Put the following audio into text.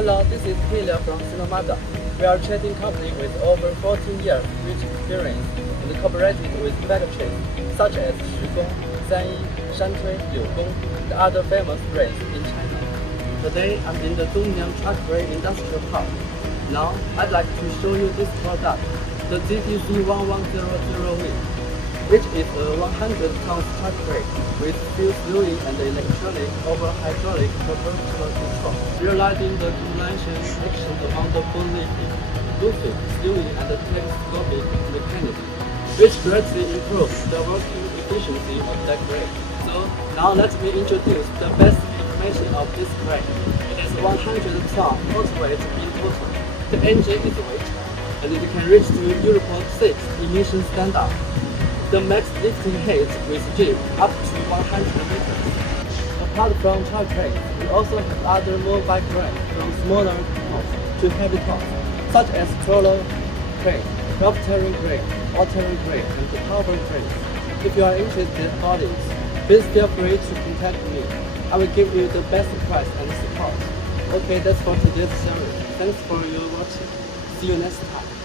Hello, this is Hillier from SINOMADA. We are a trading company with over 14 years rich experience and cooperated with factories such as Shigong, Sanyi, Shantui, Liugong, and other famous brands in China. Today, I'm in the ZOOMLION truck crane industrial park. Now, I'd like to show you this product, the ZTC1100V, which is a 100-ton truck crane with fuel fluid and electronic over hydraulic propulsion control, realizing the combination action among the polyethylene, roofing, fluid, and telescopic mechanism, which greatly improves the working efficiency of the crane. So now let me introduce the best information of this crane. It is 100 ton weight in total. The engine is WEICHAI, and it can reach to Euro 6 emission standard. The max lifting height with G up to 100 meters. Apart from truck cranes, we also have other mobile cranes from smaller tons to heavy tons, such as crawler crane, rope-terrain crane, all-terrain crane, and tower cranes. If you are interested in this, please feel free to contact me. I will give you the best price and support. Okay, that's for today's service. Thanks for your watching. See you next time.